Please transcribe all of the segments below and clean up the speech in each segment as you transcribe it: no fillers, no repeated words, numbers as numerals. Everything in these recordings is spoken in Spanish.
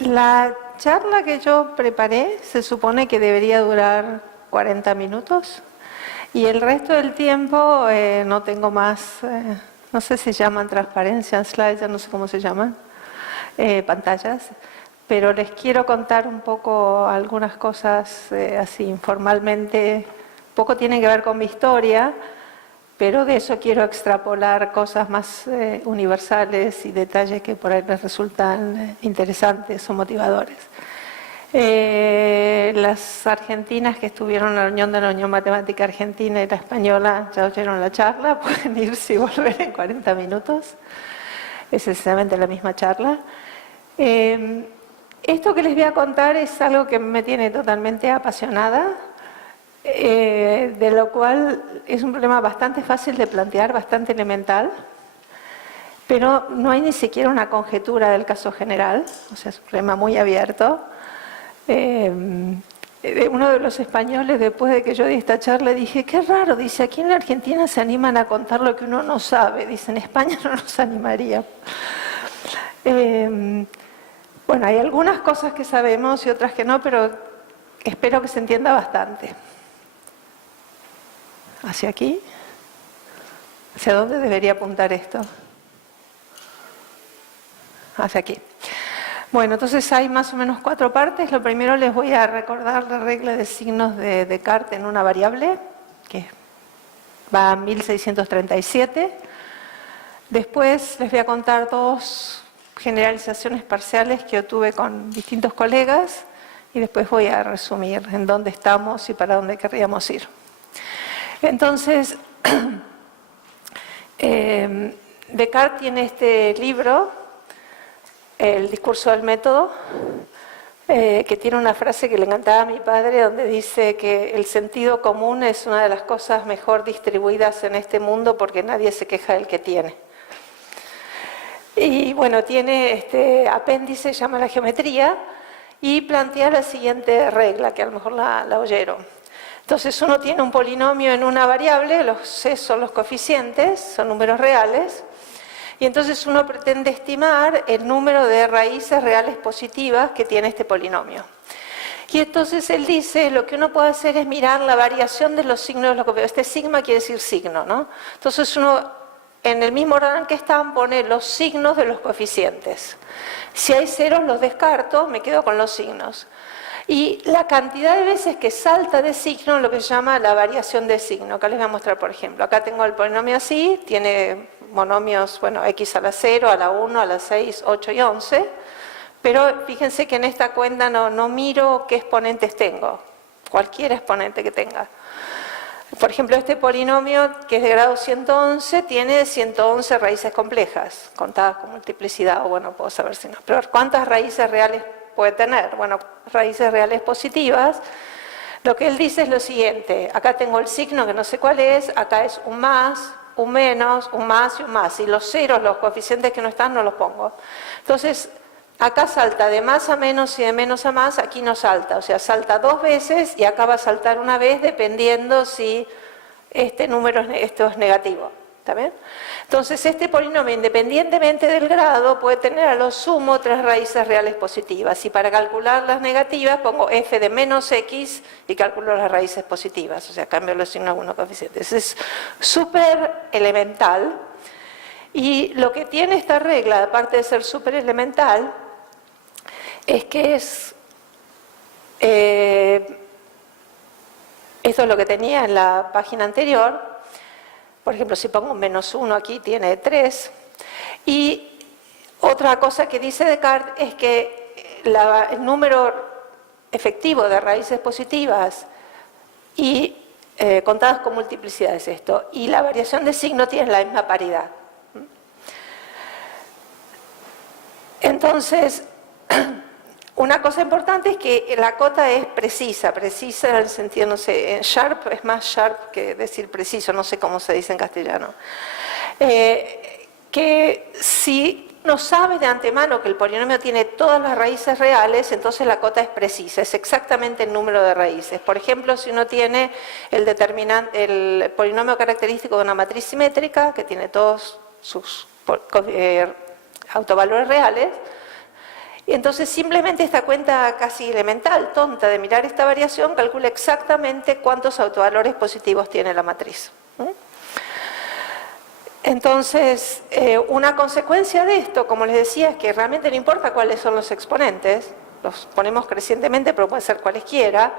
La charla que yo preparé se supone que debería durar 40 minutos y el resto del tiempo no tengo más, no sé si se llaman transparencias, slides, ya no sé cómo se llaman, pantallas, pero les quiero contar un poco algunas cosas así informalmente, poco tienen que ver con mi historia, pero de eso quiero extrapolar cosas más universales y detalles que por ahí les resultan interesantes o motivadores. Las argentinas que estuvieron en la reunión de la Unión Matemática Argentina y la española ya oyeron la charla, pueden irse y volver en 40 minutos. Es esencialmente la misma charla. Esto que les voy a contar es algo que me tiene totalmente apasionada. De lo cual es un problema bastante fácil de plantear, bastante elemental, pero no hay ni siquiera una conjetura del caso general, o sea, es un problema muy abierto. Uno de los españoles, después de que yo di esta charla, dije, qué raro, dice, aquí en la Argentina se animan a contar lo que uno no sabe, dice, en España no nos animaría. Bueno, hay algunas cosas que sabemos y otras que no, pero espero que se entienda bastante. ¿Hacia aquí? ¿Hacia dónde debería apuntar esto? Hacia aquí. Bueno, entonces hay más o menos 4 partes. Lo primero les voy a recordar la regla de signos de Descartes en una variable, que va a 1637. Después les voy a contar 2 generalizaciones parciales que obtuve con distintos colegas y después voy a resumir en dónde estamos y para dónde querríamos ir. Entonces, Descartes tiene este libro, El discurso del método, que tiene una frase que le encantaba a mi padre, donde dice que el sentido común es una de las cosas mejor distribuidas en este mundo porque nadie se queja del que tiene. Y bueno, tiene este apéndice, se llama la geometría, y plantea la siguiente regla, que a lo mejor la oyeron. Entonces uno tiene un polinomio en una variable, los c son los coeficientes, son números reales, y entonces uno pretende estimar el número de raíces reales positivas que tiene este polinomio. Y entonces él dice, lo que uno puede hacer es mirar la variación de los signos de los coeficientes. Este sigma quiere decir signo, ¿no? Entonces uno, en el mismo orden que están, pone los signos de los coeficientes. Si hay ceros los descarto, me quedo con los signos. Y la cantidad de veces que salta de signo es lo que se llama la variación de signo. Acá les voy a mostrar, por ejemplo. Acá tengo el polinomio así, tiene monomios, bueno, x a la 0, a la 1, a la 6, 8 y 11. Pero fíjense que en esta cuenta no miro qué exponentes tengo. Cualquier exponente que tenga. Por ejemplo, este polinomio, que es de grado 111, tiene 111 raíces complejas, contadas con multiplicidad, o bueno, puedo saber si no. Pero ¿cuántas raíces reales puede tener? Bueno, raíces reales positivas. Lo que él dice es lo siguiente, acá tengo el signo que no sé cuál es, acá es un más, un menos, un más y un más. Y los ceros, los coeficientes que no están, no los pongo. Entonces, acá salta de más a menos y de menos a más, aquí no salta. O sea, salta 2 veces y acá va a saltar una vez dependiendo si este número esto es negativo. ¿Está bien? Entonces, este polinomio, independientemente del grado, puede tener a lo sumo 3 raíces reales positivas. Y para calcular las negativas, pongo f de menos x y calculo las raíces positivas. O sea, cambio los signos a algunos coeficientes. Es súper elemental. Y lo que tiene esta regla, aparte de ser súper elemental, es que es... esto es lo que tenía en la página anterior. Por ejemplo, si pongo un menos 1 aquí, tiene 3. Y otra cosa que dice Descartes es que el número efectivo de raíces positivas y contadas con multiplicidad es esto. Y la variación de signo tiene la misma paridad. Entonces, una cosa importante es que la cota es precisa en el sentido, no sé, sharp es más sharp que decir preciso, no sé cómo se dice en castellano. Que si uno sabe de antemano que el polinomio tiene todas las raíces reales, entonces la cota es precisa, es exactamente el número de raíces. Por ejemplo, si uno tiene el polinomio característico de una matriz simétrica, que tiene todos sus autovalores reales, Y entonces simplemente esta cuenta casi elemental, tonta, de mirar esta variación, calcula exactamente cuántos autovalores positivos tiene la matriz. Entonces, una consecuencia de esto, como les decía, es que realmente no importa cuáles son los exponentes, los ponemos crecientemente, pero pueden ser cualesquiera,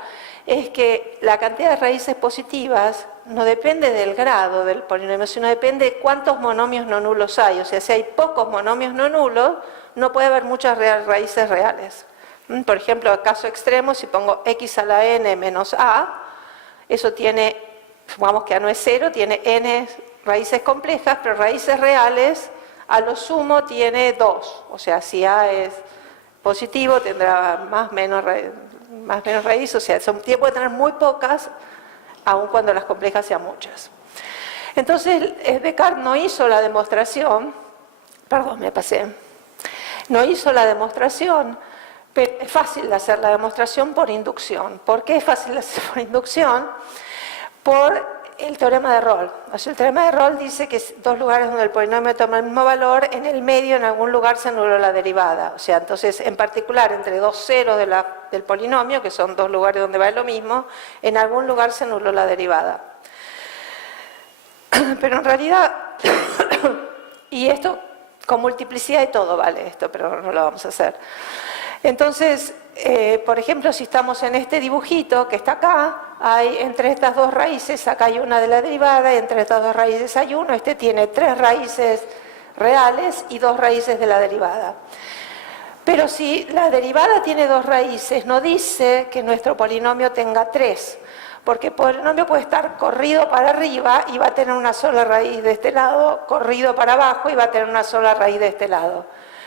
es que la cantidad de raíces positivas no depende del grado del polinomio, sino depende de cuántos monomios no nulos hay. O sea, si hay pocos monomios no nulos, no puede haber muchas raíces reales. Por ejemplo, caso extremo, si pongo x a la n menos a, eso tiene, supongamos que a no es 0, tiene n raíces complejas, pero raíces reales a lo sumo tiene 2. O sea, si a es positivo tendrá más o menos raíz, o sea, puede tener muy pocas, aun cuando las complejas sean muchas. Entonces, Descartes no hizo la demostración, no hizo la demostración, pero es fácil de hacer la demostración por inducción. ¿Por qué es fácil de hacer por inducción? Por el teorema de Rolle. O sea, el teorema de Rolle dice que dos lugares donde el polinomio toma el mismo valor, en el medio en algún lugar se anuló la derivada. O sea, entonces, en particular, entre dos ceros del polinomio, que son dos lugares donde va lo mismo, en algún lugar se anuló la derivada. Pero en realidad, y esto con multiplicidad y todo vale esto, pero no lo vamos a hacer. Entonces, por ejemplo, si estamos en este dibujito que está acá, hay entre estas dos raíces, acá hay una de la derivada, y entre estas dos raíces hay uno, este tiene 3 raíces reales y 2 raíces de la derivada. Pero si la derivada tiene 2 raíces, no dice que nuestro polinomio tenga 3, porque el polinomio puede estar corrido para arriba y va a tener una sola raíz de este lado, corrido para abajo y va a tener una sola raíz de este lado.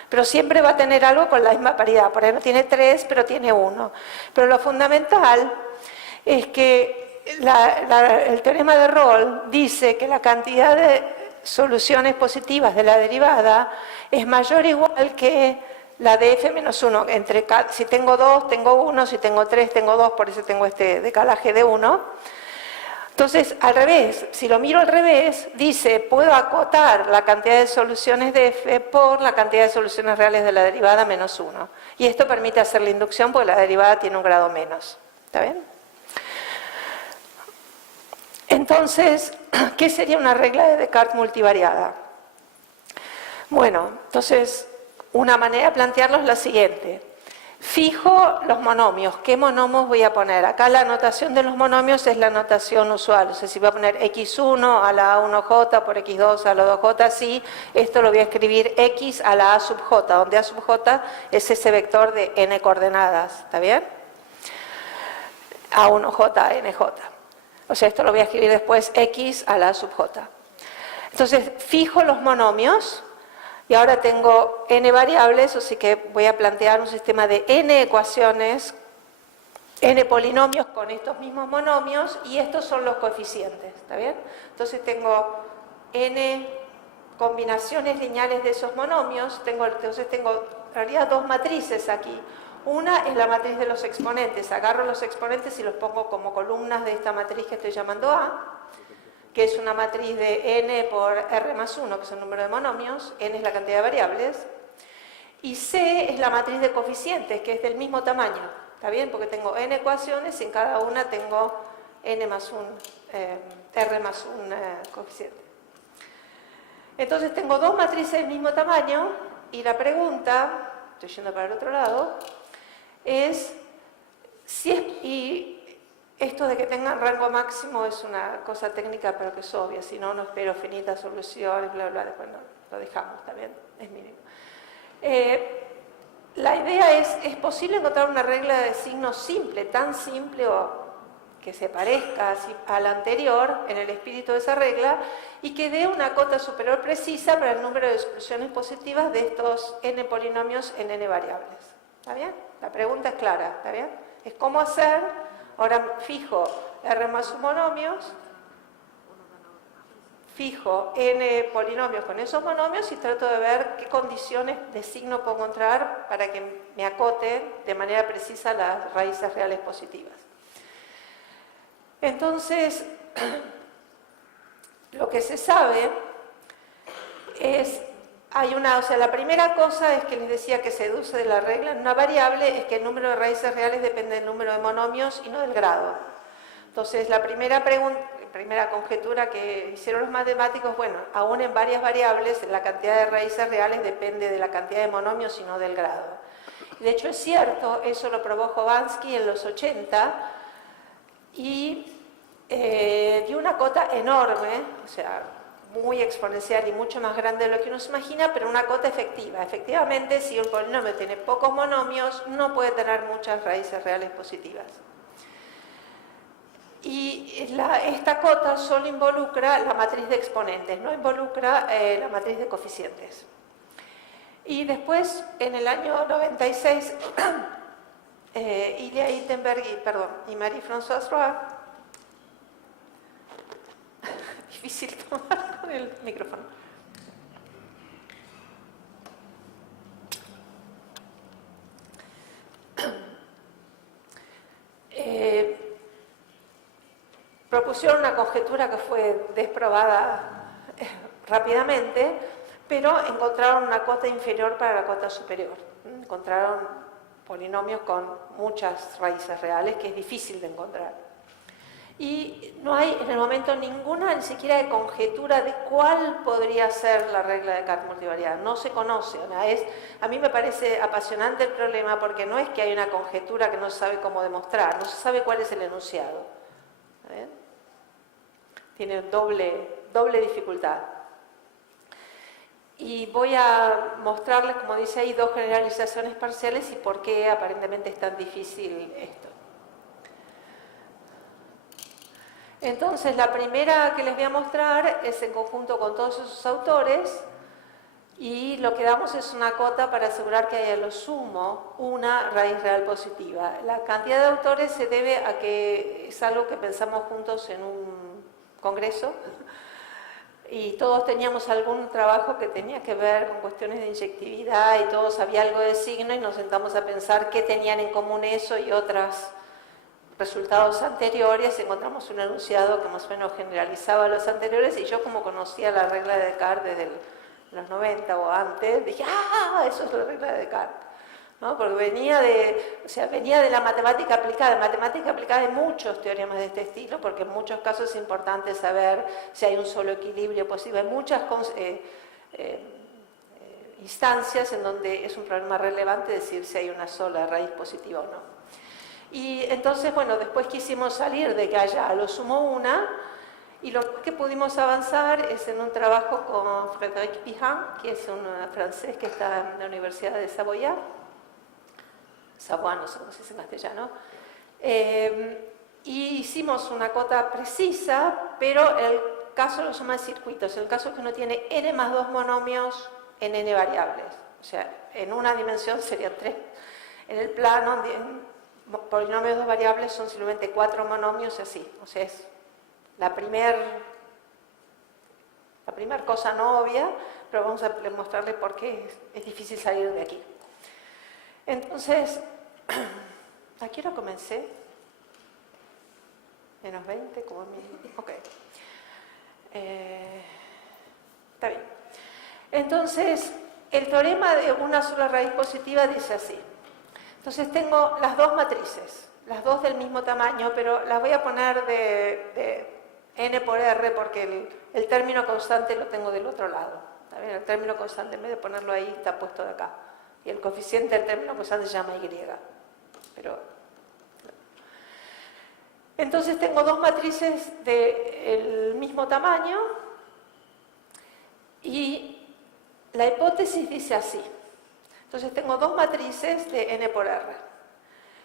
Pero siempre va a tener algo con la misma paridad, por ahí no tiene 3, pero tiene 1. Pero lo fundamental es que el teorema de Rolle dice que la cantidad de soluciones positivas de la derivada es mayor o igual que la de f menos 1. Si tengo 2, tengo 1, si tengo 3, tengo 2, por eso tengo este decalaje de 1. Entonces, al revés, si lo miro al revés, dice, puedo acotar la cantidad de soluciones de f por la cantidad de soluciones reales de la derivada menos 1. Y esto permite hacer la inducción porque la derivada tiene un grado menos. ¿Está bien? Entonces, ¿qué sería una regla de Descartes multivariada? Bueno, entonces, una manera de plantearlo es la siguiente. Fijo los monomios. ¿Qué monomios voy a poner? Acá la notación de los monomios es la notación usual. O sea, si voy a poner x1 a la a1j por x2 a la 2j, sí, esto lo voy a escribir x a la a sub j, donde a sub j es ese vector de n coordenadas. ¿Está bien? a1j a nj. O sea, esto lo voy a escribir después x a la a sub j. Entonces, fijo los monomios. Y ahora tengo n variables, así que voy a plantear un sistema de n ecuaciones, n polinomios con estos mismos monomios, y estos son los coeficientes, ¿está bien? Entonces tengo n combinaciones lineales de esos monomios, entonces tengo en realidad 2 matrices aquí. Una es la matriz de los exponentes, agarro los exponentes y los pongo como columnas de esta matriz que estoy llamando A, que es una matriz de n por r más 1, que es el número de monomios, n es la cantidad de variables, y C es la matriz de coeficientes, que es del mismo tamaño, ¿está bien? Porque tengo n ecuaciones y en cada una tengo n más 1, r más 1 coeficiente. Entonces tengo 2 matrices del mismo tamaño, y la pregunta, estoy yendo para el otro lado, es si esto de que tengan rango máximo es una cosa técnica, pero que es obvia, si no, no espero finitas soluciones, bla, bla, después no, lo dejamos, también es mínimo. La idea es posible encontrar una regla de signo simple, tan simple o que se parezca a la anterior, en el espíritu de esa regla, y que dé una cota superior precisa para el número de soluciones positivas de estos n polinomios en n variables. ¿Está bien? La pregunta es clara, ¿está bien? Es cómo hacer. Ahora fijo r más 1 monomios, fijo n polinomios con esos monomios y trato de ver qué condiciones de signo puedo encontrar para que me acote de manera precisa las raíces reales positivas. Entonces, lo que se sabe es la primera cosa es que les decía que se deduce de la regla en una variable, es que el número de raíces reales depende del número de monomios y no del grado. Entonces, la primera conjetura que hicieron los matemáticos, bueno, aún en varias variables, la cantidad de raíces reales depende de la cantidad de monomios y no del grado. De hecho, es cierto, eso lo probó Jovansky en los 80 y dio una cota enorme, o sea, muy exponencial y mucho más grande de lo que uno se imagina, pero una cota efectiva. Efectivamente, si un polinomio tiene pocos monomios, no puede tener muchas raíces reales positivas. Y esta cota solo involucra la matriz de exponentes, no involucra la matriz de coeficientes. Y después, en el año 96, Ilya Ittenberg y Marie-Françoise Roy, difícil tomar con el micrófono. Propusieron una conjetura que fue desprobada rápidamente, pero encontraron una cota inferior para la cota superior. Encontraron polinomios con muchas raíces reales que es difícil de encontrar. Y no hay en el momento ninguna, ni siquiera de conjetura de cuál podría ser la regla de Descartes multivariada. No se conoce. A mí me parece apasionante el problema porque no es que hay una conjetura que no se sabe cómo demostrar, no se sabe cuál es el enunciado. Tiene doble dificultad. Y voy a mostrarles, como dice ahí, dos generalizaciones parciales y por qué aparentemente es tan difícil esto. Entonces, la primera que les voy a mostrar es en conjunto con todos esos autores y lo que damos es una cota para asegurar que haya a lo sumo una raíz real positiva. La cantidad de autores se debe a que es algo que pensamos juntos en un congreso y todos teníamos algún trabajo que tenía que ver con cuestiones de inyectividad y todos había algo de signo y nos sentamos a pensar qué tenían en común eso y otros resultados anteriores. Encontramos un enunciado que más o menos generalizaba los anteriores y yo, como conocía la regla de Descartes desde los 90 o antes, dije, eso es la regla de Descartes, ¿no? Porque venía de la matemática aplicada. En matemática aplicada hay muchos teoremas de este estilo, porque en muchos casos es importante saber si hay un solo equilibrio posible. Hay muchas instancias en donde es un problema relevante decir si hay una sola raíz positiva o no. Y entonces, bueno, después quisimos salir de que haya a lo sumo una, y lo que pudimos avanzar es en un trabajo con Frédéric Pihan, que es un francés que está en la Universidad de Savoie, no sé cómo se dice en castellano, y hicimos una cota precisa, pero el caso lo llama circuitos. El caso es que uno tiene n más 2 monomios en n variables, o sea, en una dimensión serían 3. En el plano, polinomios de 2 variables son simplemente 4 monomios y así, o sea, es la primera cosa no obvia, pero vamos a mostrarles por qué es difícil salir de aquí. Entonces, ¿a qué hora comencé? Menos 20, como mínimo. Ok. Está bien. Entonces, el teorema de una sola raíz positiva dice así. Entonces tengo las dos matrices, las dos del mismo tamaño, pero las voy a poner de n por r porque el término constante lo tengo del otro lado. ¿Está bien? El término constante, en vez de ponerlo ahí, está puesto de acá. Y el coeficiente del término constante se llama y. Entonces tengo dos matrices del mismo tamaño y la hipótesis dice así. Entonces tengo dos matrices de n por r.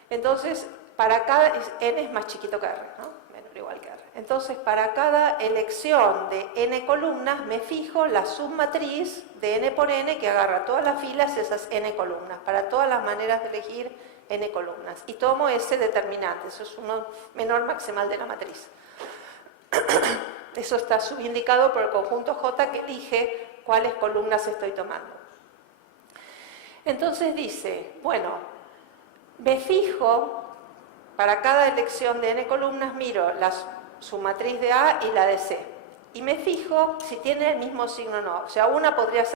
Entonces, para cada, n es más chiquito que r, ¿no? Menor o igual que r. Entonces, para cada elección de n columnas, me fijo la submatriz de n por n que agarra todas las filas esas n columnas, para todas las maneras de elegir n columnas. Y tomo ese determinante, eso es uno menor maximal de la matriz. Eso está subindicado por el conjunto J que elige cuáles columnas estoy tomando. Entonces dice, bueno, me fijo, para cada elección de n columnas, miro su matriz de A y la de C. Y me fijo si tiene el mismo signo o no. O sea, una podría ser